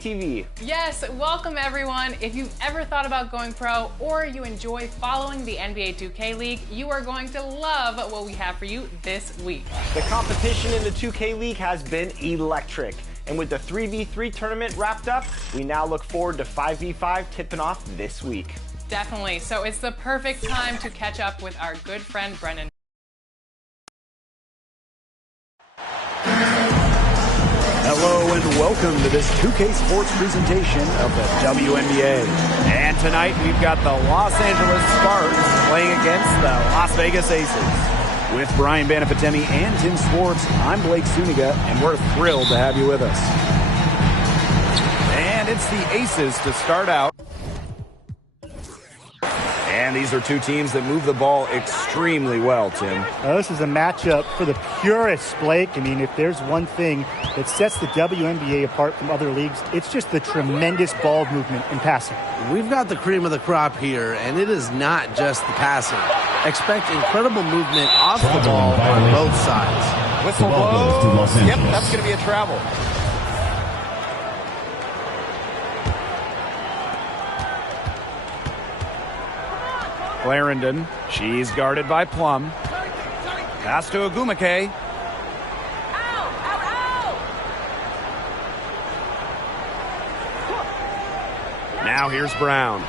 TV. Yes, welcome everyone. If you've ever thought about going pro or you enjoy following the NBA 2K League, you are going to love what we have for you this week. The competition in the 2K League has been electric. And with the 3v3 tournament wrapped up, we now look forward to 5v5 tipping off this week. Definitely. So it's the perfect time to catch up with our good friend Brendan. Hello and welcome to this 2K Sports presentation of the WNBA. And tonight we've got the Los Angeles Sparks playing against the Las Vegas Aces. With Brian Banafitemi and Tim Swartz, I'm Blake Suniga, and we're thrilled to have you with us. And it's the Aces to start out. And these are two teams that move the ball extremely well, Tim. Now, this is a matchup for the purists, Blake. I mean, if there's one thing that sets the WNBA apart from other leagues, it's just the tremendous ball movement and passing. We've got the cream of the crop here, and it is not just the passing. Expect incredible movement off the ball on both sides. Whistle blows. Yep, that's going to be a travel. Clarendon, she's guarded by Plum. Pass to Agumake. Now here's Brown.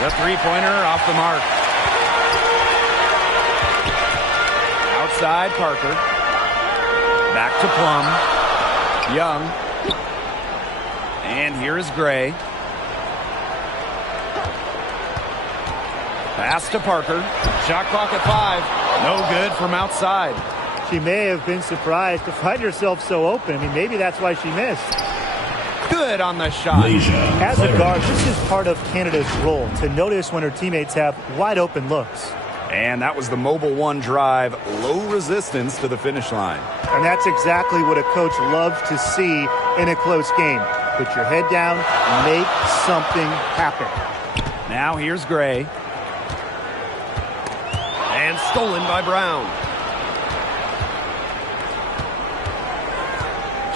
The three-pointer off the mark. Outside Parker. Back to Plum. Young. And here is Gray. Pass to Parker. Shot clock at 5. No good from outside. She may have been surprised to find herself so open. I mean, maybe that's why she missed. Good on the shot. As a guard, this is part of Canada's role, to notice when her teammates have wide open looks. And that was the Mobile One drive. Low resistance to the finish line. And that's exactly what a coach loves to see in a close game. Put your head down, make something happen. Now here's Gray. And stolen by Brown.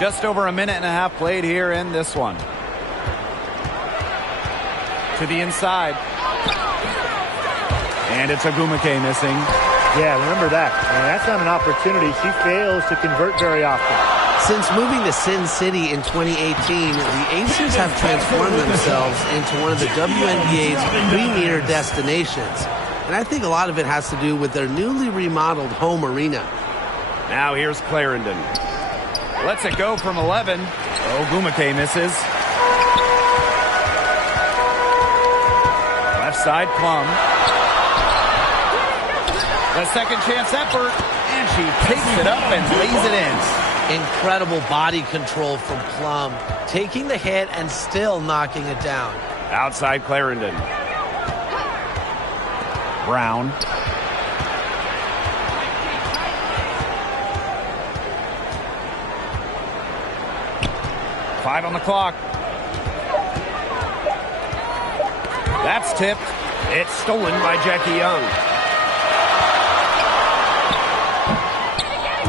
Just over a minute and a half played here in this one. To the inside. And it's Agumake missing. Yeah, remember that. And that's not an opportunity. She fails to convert very often. Since moving to Sin City in 2018, the Aces have transformed themselves into one of the WNBA's premier destinations. And I think a lot of it has to do with their newly remodeled home arena. Now here's Clarendon. Lets it go from 11. Agumake misses. Left side, Plum. The second chance effort. And she takes it up and lays it in. Incredible body control from Plum. Taking the hit and still knocking it down. Outside Clarendon. Brown. Five on the clock. That's tipped. It's stolen by Jackie Young.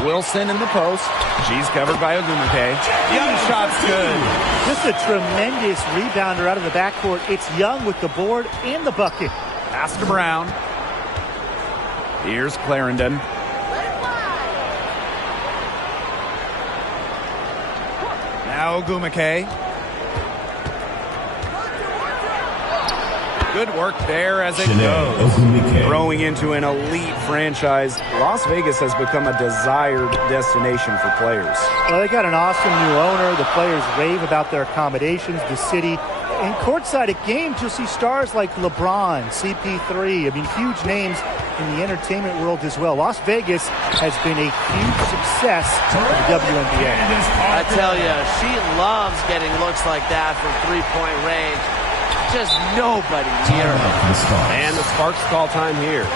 Wilson in the post. She's covered by Agumake. Young shot's good. Just a tremendous rebounder out of the backcourt. It's Young with the board and the bucket. Pass to Brown. Here's Clarendon. Now Agumake. Good work there as it goes. Growing into an elite franchise, Las Vegas has become a desired destination for players. Well, they got an awesome new owner. The players rave about their accommodations, the city. And courtside at games, you'll see stars like LeBron, CP3. I mean, huge names in the entertainment world as well. Las Vegas has been a huge success for the WNBA. I tell you, she loves getting looks like that from three-point range. Just nobody near her. And the Sparks call time here.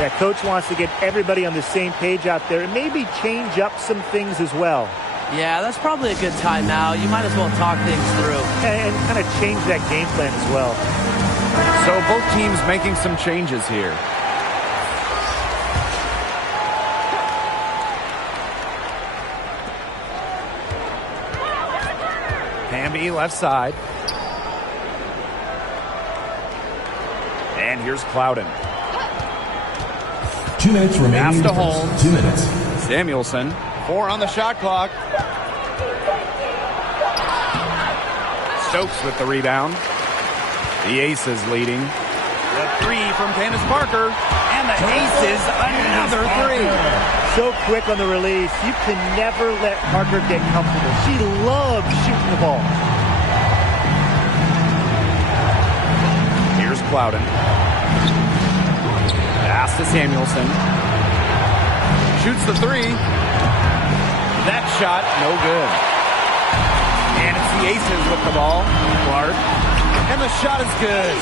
That coach wants to get everybody on the same page out there and maybe change up some things as well. Yeah, that's probably a good time now. You might as well talk things through. And kind of change that game plan as well. So both teams making some changes here. Hamby left side. And here's Clouden. 2 minutes remaining. Pass to Holmes. 2 minutes. Samuelson. 4 on the shot clock. Stokes with the rebound. The Aces leading. The 3 from Candace Parker. And the Aces another 3. So quick on the release. You can never let Parker get comfortable. She loves shooting the ball. Here's Clouden. Pass to Samuelson. Shoots the 3. That shot, no good. And it's the Aces with the ball. Clark. And the shot is good.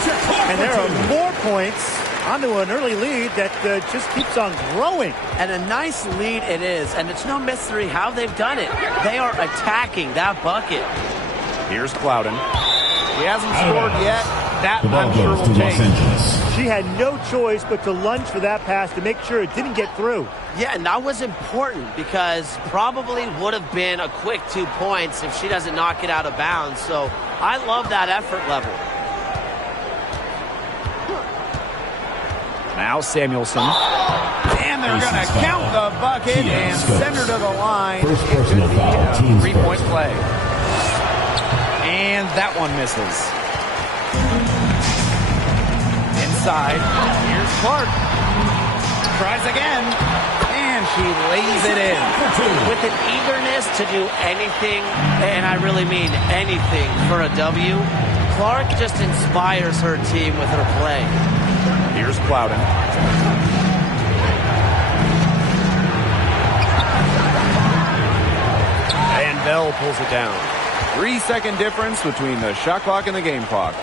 And there are more points onto an early lead that just keeps on growing. And a nice lead it is. And it's no mystery how they've done it. They are attacking that bucket. Here's Clouden. He hasn't scored yet. That The ball I'm sure goes to will Los change. Angeles. She had no choice but to lunge for that pass to make sure it didn't get through. Yeah, and that was important because probably would have been a quick 2 points if she doesn't knock it out of bounds. So I love that effort level. Now Samuelson. And they're going to count the bucket and send her to the line. First It could personal be foul, a team 3-point first. play. And that one misses. Inside. Here's Clark. Tries again. And she lays it in. With an eagerness to do anything, and I really mean anything, for a W, Clark just inspires her team with her play. Here's Clouden. And Bell pulls it down. 3-second difference between the shot clock and the game clock.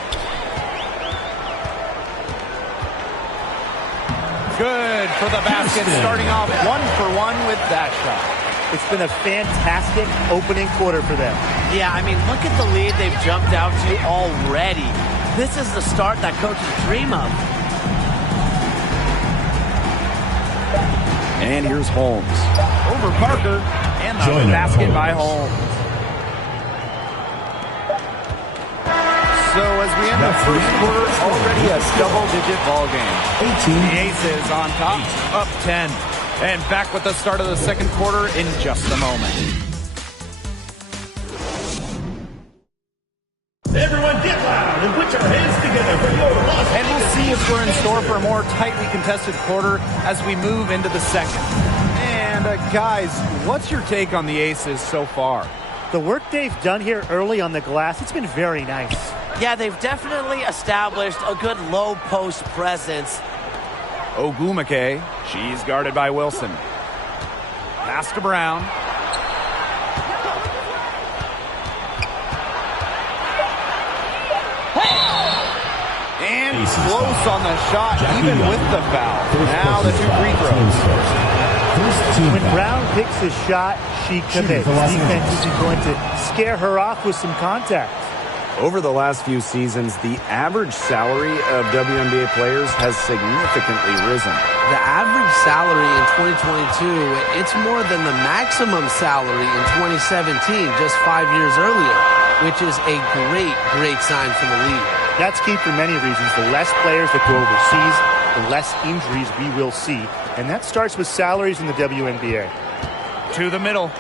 Good for the basket, starting off 1-for-1 with that shot. It's been a fantastic opening quarter for them. Yeah, I mean, look at the lead they've jumped out to already. This is the start that coaches dream of. And here's Holmes. Over Parker. And the Joyner basket by Holmes. Holmes. So as we end the first quarter, already a double-digit ball game. 18. The Aces on top, up 10. And back with the start of the second quarter in just a moment. Everyone get loud and put your hands together for your Los And we'll see if we're in store for a more tightly contested quarter as we move into the second. And guys, what's your take on the Aces so far? The work they've done here early on the glass, it's been very nice. Yeah, they've definitely established a good low post presence. Ogumake, she's guarded by Wilson. Pass to Brown. And close on the shot, even with the foul. Now the 2 free throws. When Brown picks a shot, she commits. Defense isn't going to scare her off with some contact. Over the last few seasons, the average salary of WNBA players has significantly risen. The average salary in 2022, it's more than the maximum salary in 2017, just 5 years earlier, which is a great sign for the league. That's key for many reasons. The less players that go overseas, the less injuries we will see. And that starts with salaries in the WNBA. To the middle.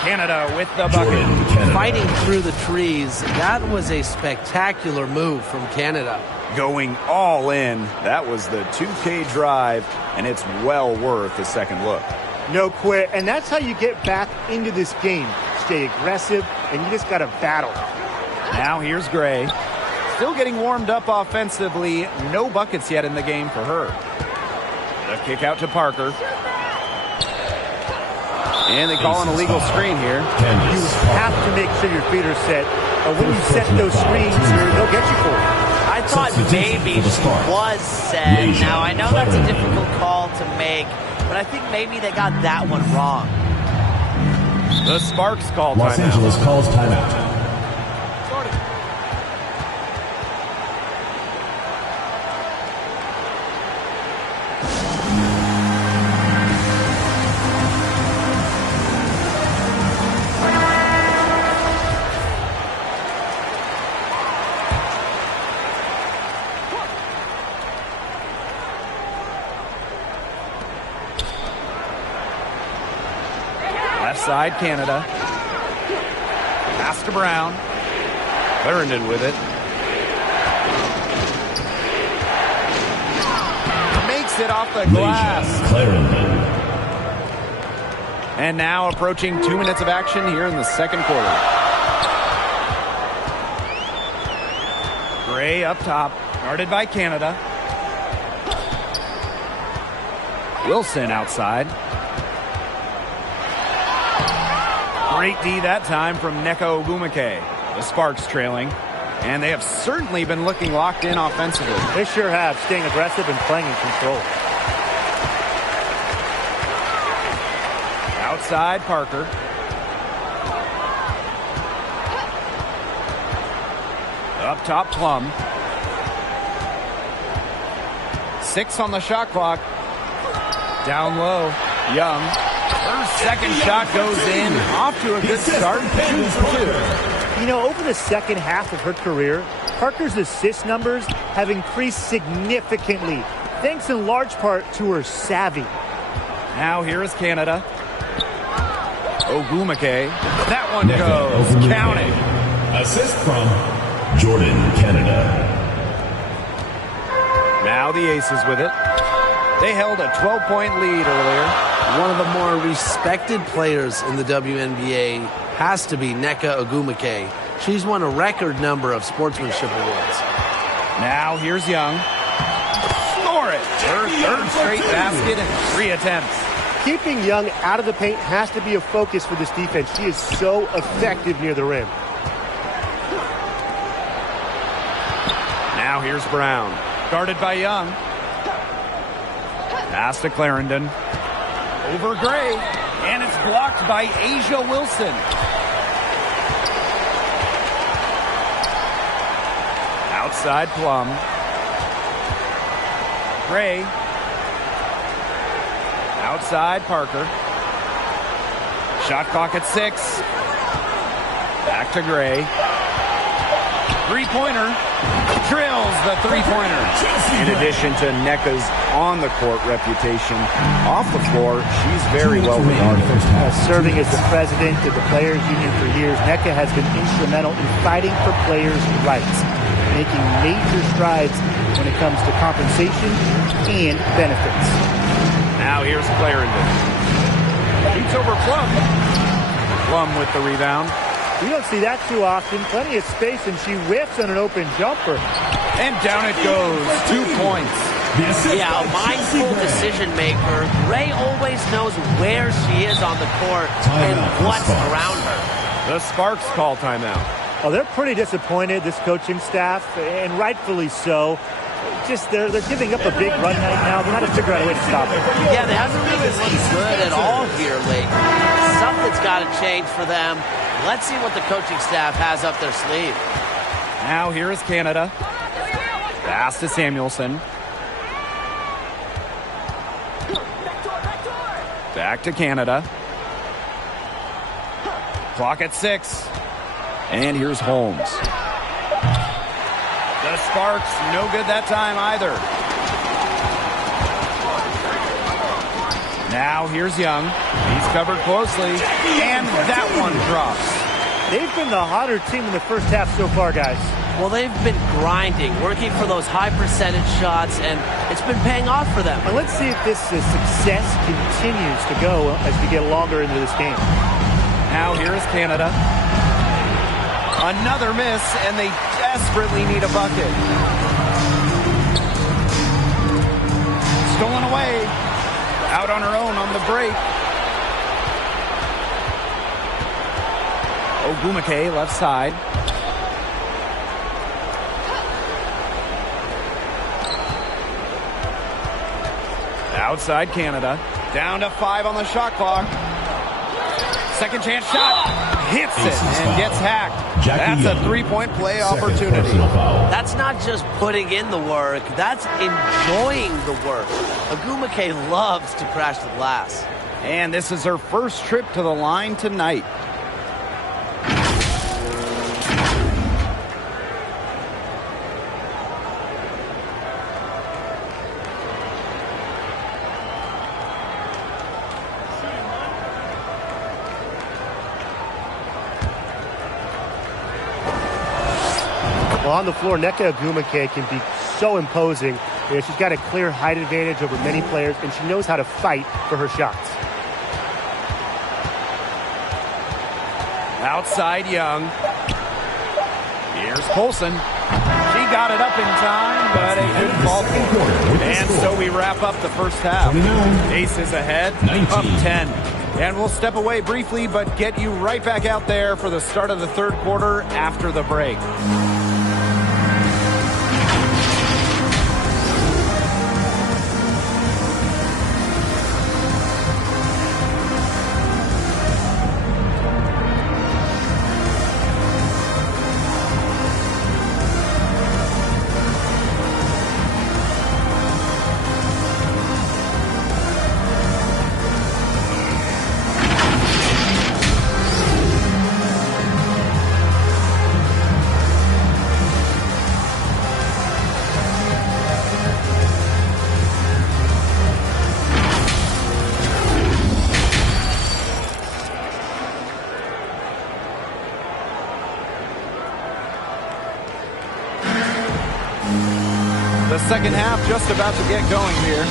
Canada with the bucket. Fighting through the trees, that was a spectacular move from Canada. Going all in. That was the 2K drive, and it's well worth a second look. No quit. And that's how you get back into this game. Stay aggressive, and you just got to battle. Now here's Gray. Still getting warmed up offensively. No buckets yet in the game for her. The kick out to Parker. And they call an illegal screen here. You have to make sure your feet are set. When you set those screens, they'll get you for it. I thought maybe she was set. Now, I know that's a difficult call to make, but I think maybe they got that one wrong. The Sparks call Los timeout. Angeles calls timeout. Outside Canada. Pass to Brown. Clarendon with it. Makes it off the glass. Clarendon. And now approaching 2 minutes of action here in the second quarter. Gray up top, guarded by Canada. Wilson outside. Great D that time from Neko Ogumake. The Sparks trailing. And they have certainly been looking locked in offensively. They sure have, staying aggressive and playing in control. Outside Parker. Up top Plum. 6 on the shot clock. Down low, Young. Her second shot goes in. Off to a good start. 2 for 2. You know, over the second half of her career, Parker's assist numbers have increased significantly, thanks in large part to her savvy. Now here is Canada. Ogumake. That one goes. Count it. Assist from Jordan, Canada. Now the Aces with it. They held a 12-point lead earlier. One of the more respected players in the WNBA has to be Nneka Ogumake. She's won a record number of sportsmanship awards. Now here's Young. Score it. Her third straight basket in 3 attempts. Keeping Young out of the paint has to be a focus for this defense. She is so effective near the rim. Now here's Brown. Guarded by Young. Pass to Clarendon. Over Gray. And it's blocked by Asia Wilson. Outside Plum. Gray. Outside Parker. Shot clock at 6. Back to Gray. Three-pointer. Drills the three-pointer. In addition to Nneka's on-the-court reputation, off the floor, she's very well regarded. Serving as the president of the Players Union for years, Nneka has been instrumental in fighting for players' rights, making major strides when it comes to compensation and benefits. Now here's Clarendon. Shoots over Plum. Plum with the rebound. We don't see that too often. Plenty of space, and she whiffs on an open jumper. And down it goes. 2 points. Yeah, a mindful decision maker. Ray always knows where she is on the court and what's around her. The Sparks call timeout. Oh, they're pretty disappointed, this coaching staff, and rightfully so. Just they're giving up a big run right now. They're trying to figure out a way to stop it. Yeah, they haven't really looked good at all here lately. Something's got to change for them. Let's see what the coaching staff has up their sleeve. Now here is Canada. Pass to Samuelson. Back to Canada. Clock at 6. And here's Holmes. The Sparks, no good that time either. Now here's Young. He's covered closely. And that one drops. They've been the hotter team in the first half so far, guys. Well, they've been grinding, working for those high percentage shots, and it's been paying off for them. And let's see if this success continues to go as we get longer into this game. Now here's Canada. Another miss, and they desperately need a bucket. Stolen away. Out on her own on the break. Ogumake left side. Outside Canada. Down to 5 on the shot clock. Second chance shot. Hits it and gets hacked. That's a three-point play opportunity. That's not just putting in the work. That's enjoying the work. Ogumake loves to crash the glass. And this is her first trip to the line tonight. Well, on the floor, Nneka Ogwumike can be so imposing. She's got a clear height advantage over many players, and she knows how to fight for her shots. Outside Young. Here's Colson. She got it up in time, but a good ball for her. And so we wrap up the first half. Aces ahead, up 10. And we'll step away briefly, but get you right back out there for the start of the third quarter after the break. Second half just about to get going here.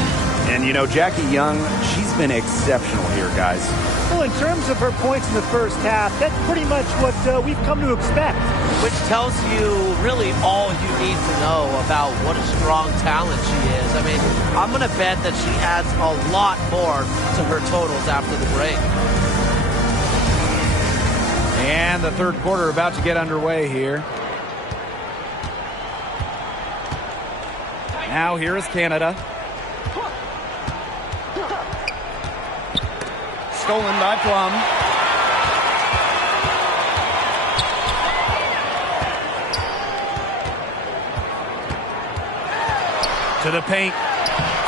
And, you know, Jackie Young, she's been exceptional here, guys. Well, in terms of her points in the first half, that's pretty much what we've come to expect. Which tells you really all you need to know about what a strong talent she is. I mean, I'm going to bet that she adds a lot more to her totals after the break. And the third quarter about to get underway here. Now here is Canada. Stolen by Plum. To the paint.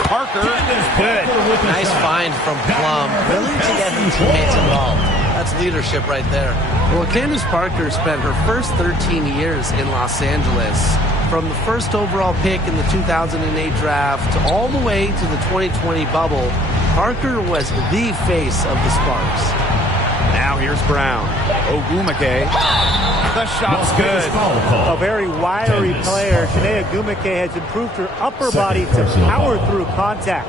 Parker is good. Nice find from Plum. Really to get her teammates involved. That's leadership right there. Well, Candace Parker spent her first 13 years in Los Angeles. From the first overall pick in the 2008 draft all the way to the 2020 bubble, Parker was the face of the Sparks. Now here's Brown. Ogwumike. The shot's good. A very wiry player. Chiney Ogwumike has improved her upper body to power through contact.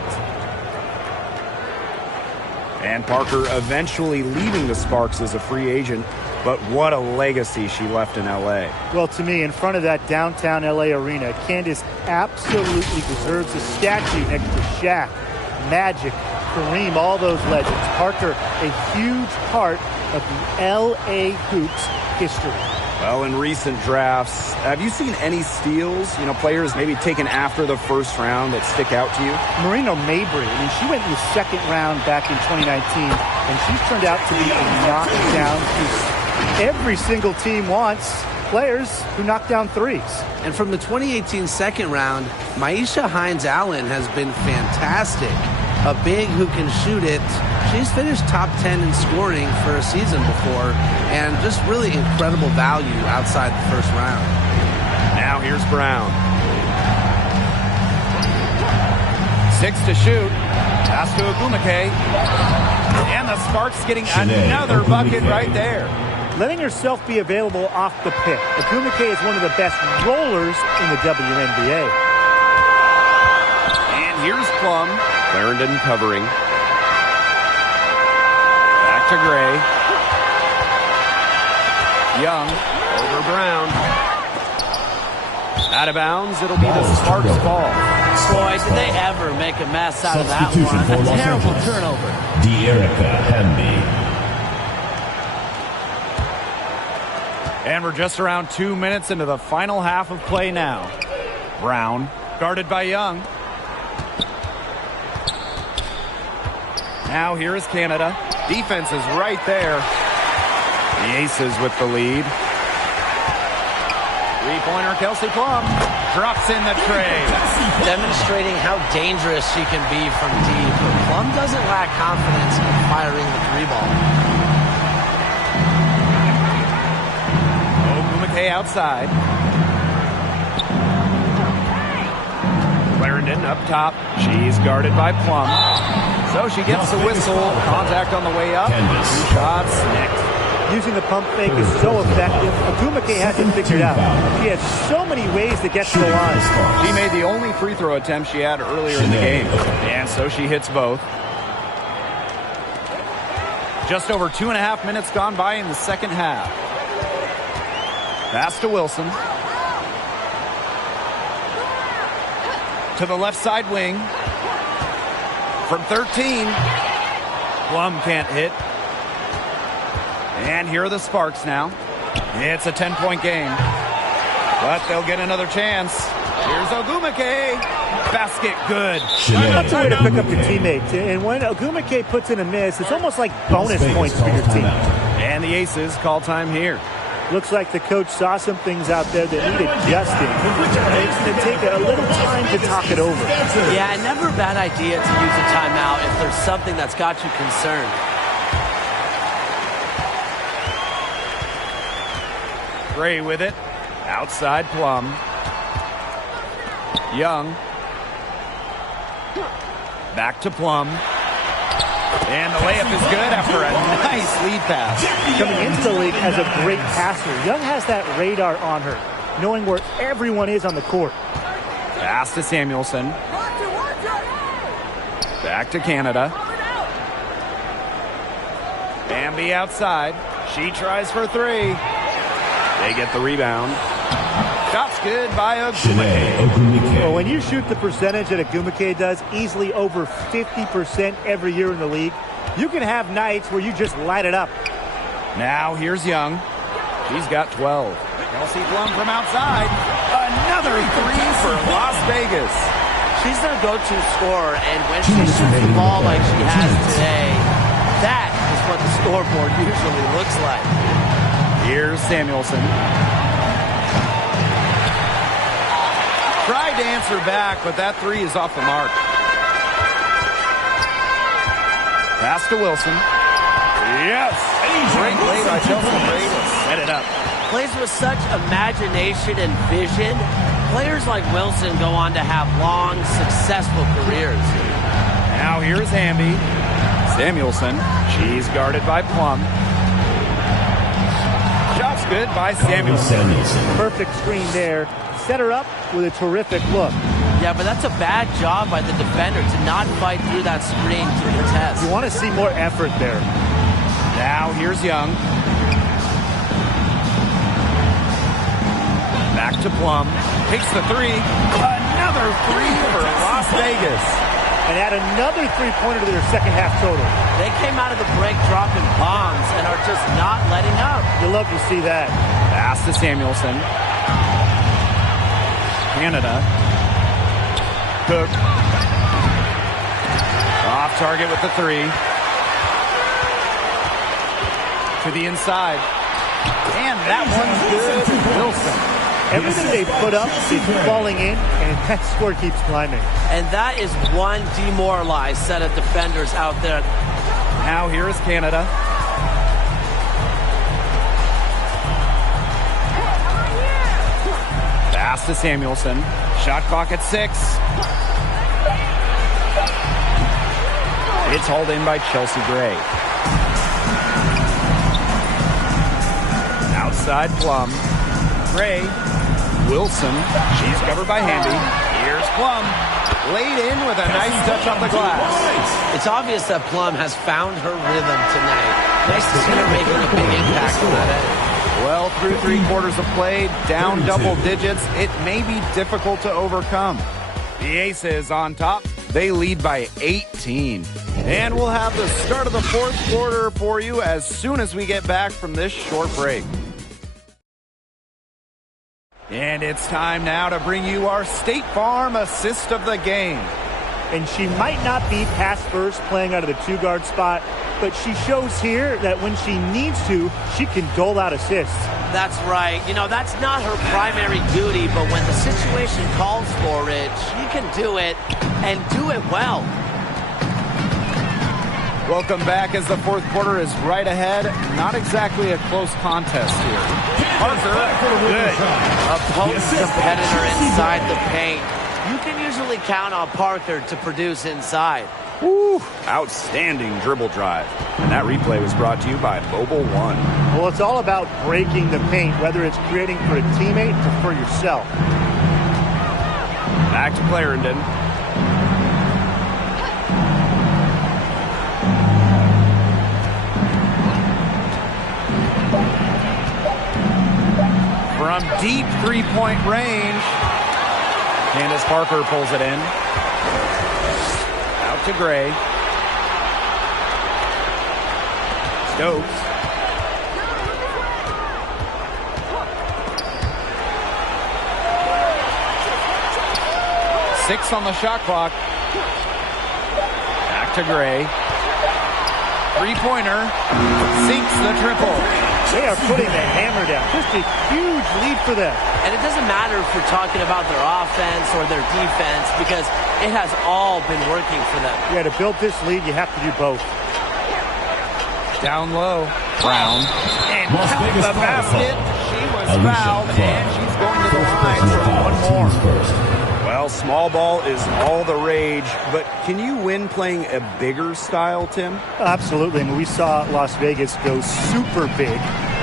And Parker eventually leaving the Sparks as a free agent. But what a legacy she left in L.A. Well, to me, in front of that downtown L.A. arena, Candace absolutely deserves a statue next to Shaq, Magic, Kareem, all those legends. Parker, a huge part of the L.A. Hoops history. Well, in recent drafts, have you seen any steals, you know, players maybe taken after the first round that stick out to you? Marina Mabry, I mean, she went in the second round back in 2019, and she's turned out to be a knockdown piece. Every single team wants players who knock down threes. And from the 2018 second round, Maisha Hines-Allen has been fantastic. A big who can shoot it. She's finished top 10 in scoring for a season before, and just really incredible value outside the first round. Now here's Brown. 6 to shoot. Pass to Ogwumike. And the Sparks getting another bucket right there. Letting herself be available off the pick. Ogwumike is one of the best rollers in the WNBA. And here's Plum. Clarendon covering. Back to Gray. Young over Brown. Out of bounds. It'll be the Sparks' ball. Boy, did they ever make a mess out of that one. A terrible turnover. De'Erica Hamby. And we're just around 2 minutes into the final half of play now. Brown, guarded by Young. Now here is Canada. Defense is right there. The Aces with the lead. Three-pointer Kelsey Plum drops in the tray. Demonstrating how dangerous she can be from deep. Plum doesn't lack confidence in firing the three ball. Ogwumike outside. Clarendon up top. She's guarded by Plum. So she gets the whistle. Contact on the way up. 2 shots next. using the pump fake is so effective. Ogumake has it figured out. She has so many ways to get to the line. She made the only free throw attempt she had earlier in the game, and so she hits both. Just over 2.5 minutes gone by in the second half. Pass to Wilson. To the left side wing. From 13. Plum can't hit. And here are the Sparks now. It's a 10-point game. But they'll get another chance. Here's Ogumake. Basket good. That's a way to pick up your teammates. And when Ogumake puts in a miss, it's almost like bonus points for your team. And the Aces call time here. Looks like the coach saw some things out there that needed adjusting. It's going to take a little time to talk it over. Yeah, never a bad idea to use a timeout if there's something that's got you concerned. Gray with it. Outside Plum. Young. Back to Plum. And the layup is good after a nice lead pass. Coming into the league as a great passer. Young has that radar on her, knowing where everyone is on the court. Pass to Samuelson. Back to Canada. Bambi outside. She tries for three. They get the rebound. Shot's good by Ogumake. Well, when you shoot the percentage that Ogumake does, easily over 50% every year in the league, you can have nights where you just light it up. Now here's Young. She's got 12. Kelsey Plum from outside. Another three for Las Vegas. She's their go-to scorer, and when she shoots the ball like she has today, that is what the scoreboard usually looks like. Here's Samuelson. Tried to answer back, but that three is off the mark. Pass to Wilson. Yes! Great play by Chelsea Gray to set it up. Plays with such imagination and vision. Players like Wilson go on to have long, successful careers. Now here's Hamby. Samuelson. She's guarded by Plum. Shot's good by Samuelson. Perfect screen there. Set her up with a terrific look. Yeah, but that's a bad job by the defender to not fight through that screen to contest. You want to see more effort there. Now here's Young. Back to Plum. Takes the three. Another three for Las Vegas. And add another three-pointer to their second half total. They came out of the break dropping bombs and are just not letting up. You love to see that. Pass to Samuelson. Canada. Cook. Off target with the three. To the inside. And that one's good. Wilson. Everything they put up is falling in, and that score keeps climbing. And that is one demoralized set of defenders out there. Now here is Canada. Pass to Samuelson. Shot clock at 6. It's hauled in by Chelsea Gray. Outside Plum. Gray. Wilson. She's covered by Hamby. Here's Plum. Laid in with a nice touch on the glass. It's obvious that Plum has found her rhythm tonight. Nice to see her making a big impact on that end. Well, through 3 quarters of play, down double digits, it may be difficult to overcome. The Aces on top. They lead by 18. And we'll have the start of the 4th quarter for you as soon as we get back from this short break. And it's time now to bring you our State Farm assist of the game. And she might not be pass first playing out of the 2-guard spot, but she shows here that when she needs to, she can dole out assists. That's right. You know, that's not her primary duty, but when the situation calls for it, she can do it and do it well. Welcome back as the 4th quarter is right ahead. Not exactly a close contest here. Parker, good. A potent competitor inside the paint. You can usually count on Parker to produce inside. Woo, outstanding dribble drive. And that replay was brought to you by Mobile One. Well, it's all about breaking the paint, whether it's creating for a teammate or for yourself. Back to Clarendon. From deep three-point range, Candace Parker pulls it in. Out to Gray. Stokes. Six on the shot clock. Back to Gray. Three-pointer. Sinks the triple. They are putting the hammer down. Just a huge lead for them. And it doesn't matter if we're talking about their offense or their defense, because it has all been working for them. Yeah, to build this lead, you have to do both. Down low. Brown. And count the basket. She was fouled, and she's going to the line for one more. Well, small ball is all the rage, but can you win playing a bigger style, Tim? Absolutely. I mean, we saw Las Vegas go super big,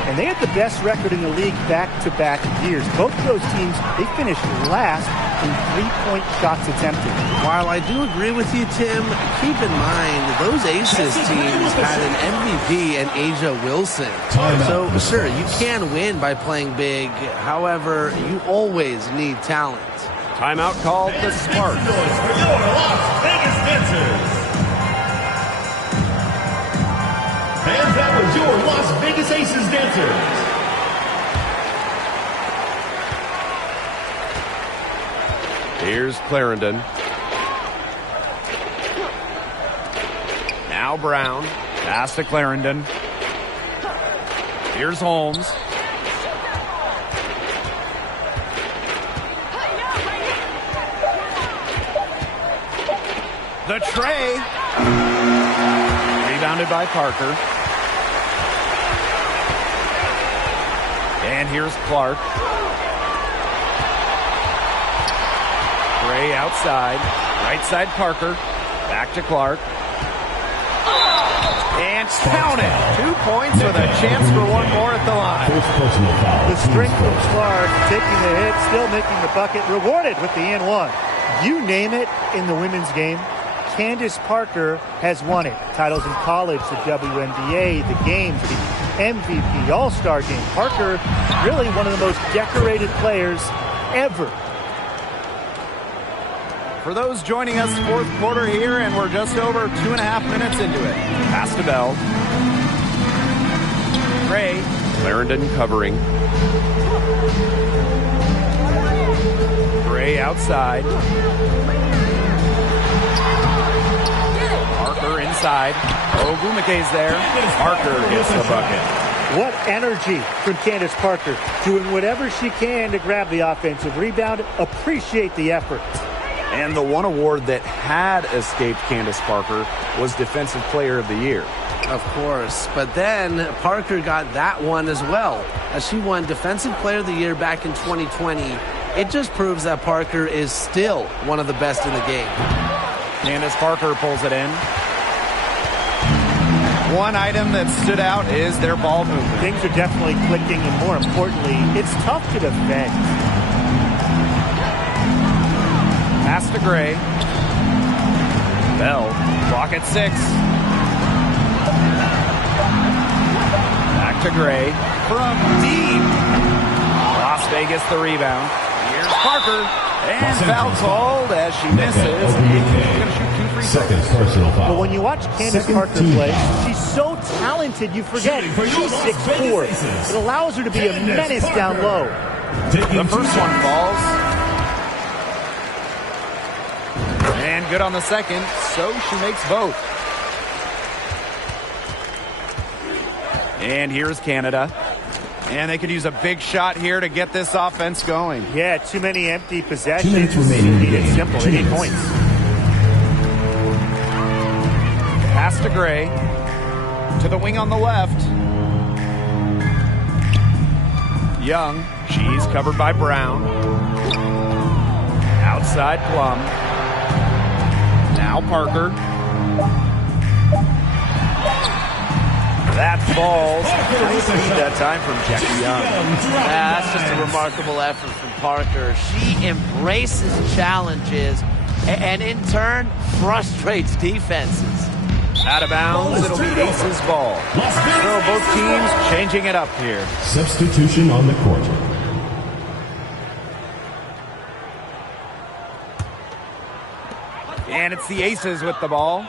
and they had the best record in the league back-to-back years. Both of those teams, they finished last in three-point shots attempted. While I do agree with you, Tim, keep in mind those Aces teams had an MVP and Asia Wilson. So, sure, you can win by playing big. However, you always need talent. Timeout called the Sparks. For your Las Vegas dancers. And that was your Las Vegas Aces dancers. Here's Clarendon. Now Brown. Pass to Clarendon. Here's Holmes. The tray. Rebounded by Parker. And here's Clark. Gray outside. Right side Parker. Back to Clark. And count it. 2 points with a chance for one more at the line. The strength of Clark, taking the hit, still making the bucket, rewarded with the and one. You name it in the women's game, Candace Parker has won it. Titles in college, the WNBA, the games, the MVP, All-Star game. Parker, really one of the most decorated players ever. For those joining us, fourth quarter here, and we're just over 2.5 minutes into it. Pass to Bell. Gray. Clarendon covering. Gray outside. Parker inside. Ogwumike's there. Parker gets the bucket. What energy from Candace Parker, doing whatever she can to grab the offensive rebound. Appreciate the effort. And the one award that had escaped Candace Parker was Defensive Player of the Year. Of course, but then Parker got that one as well, as she won Defensive Player of the Year back in 2020. It just proves that Parker is still one of the best in the game. Candace Parker pulls it in. One item that stood out is their ball movement. Things are definitely clicking, and more importantly, it's tough to defend. Pass to Gray. Bell, clock at 6. Back to Gray. From deep. Las Vegas the rebound. Here's Parker. And foul called as she misses. She's going to shoot 2 free throws. Second personal foul. But when you watch Candace Parker play, she's so talented you forget she's 6'4". It allows her to be a menace down low. The first one falls. And good on the second, so she makes both. And here's Canada. And they could use a big shot here to get this offense going. Yeah, too many empty possessions. 2 minutes remaining in the game. It's simple. They need points. Pass to Gray. To the wing on the left. Young. She's covered by Brown. Outside Plum. Now Parker. That falls. Nice lead that time from Jackie Young. Yeah, that's just a remarkable effort from Parker. She embraces challenges and in turn frustrates defenses. Out of bounds, it'll be Aces ball. So both teams changing it up here. Substitution on the court. And it's the Aces with the ball.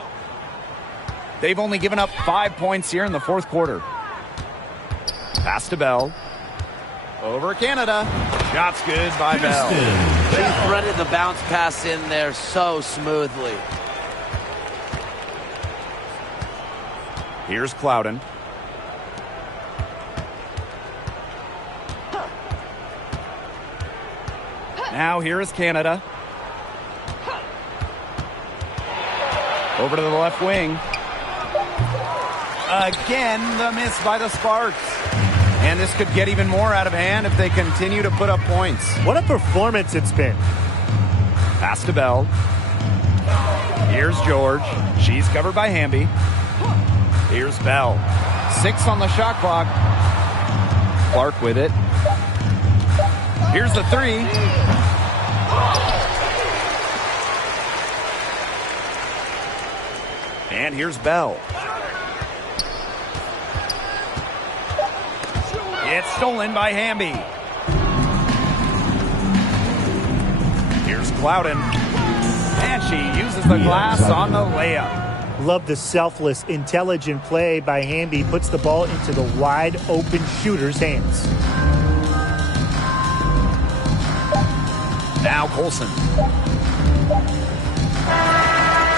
They've only given up 5 points here in the fourth quarter. Pass to Bell. Over Canada. Shot's good by Bell. She threaded the bounce pass in there so smoothly. Here's Clouden. Now here is Canada. Over to the left wing. Again, the miss by the Sparks. And this could get even more out of hand if they continue to put up points. What a performance it's been. Pass to Bell. Here's George. She's covered by Hamby. Here's Bell. 6 on the shot clock. Clark with it. Here's the 3. And here's Bell. It's stolen by Hamby. Here's Clouden. And she uses the glass on the layup. Love the selfless, intelligent play by Hamby. Puts the ball into the wide open shooter's hands. Now Colson.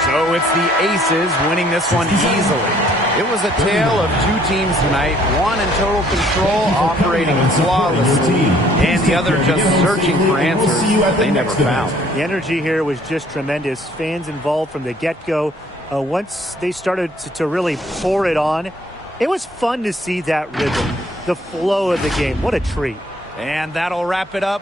So it's the Aces winning this one easily. It was a tale of two teams tonight, one in total control, operating flawlessly, and the other just searching for answers they never found. The energy here was just tremendous. Fans involved from the get-go. Once they started to really pour it on, it was fun to see that rhythm, the flow of the game. What a treat. And that'll wrap it up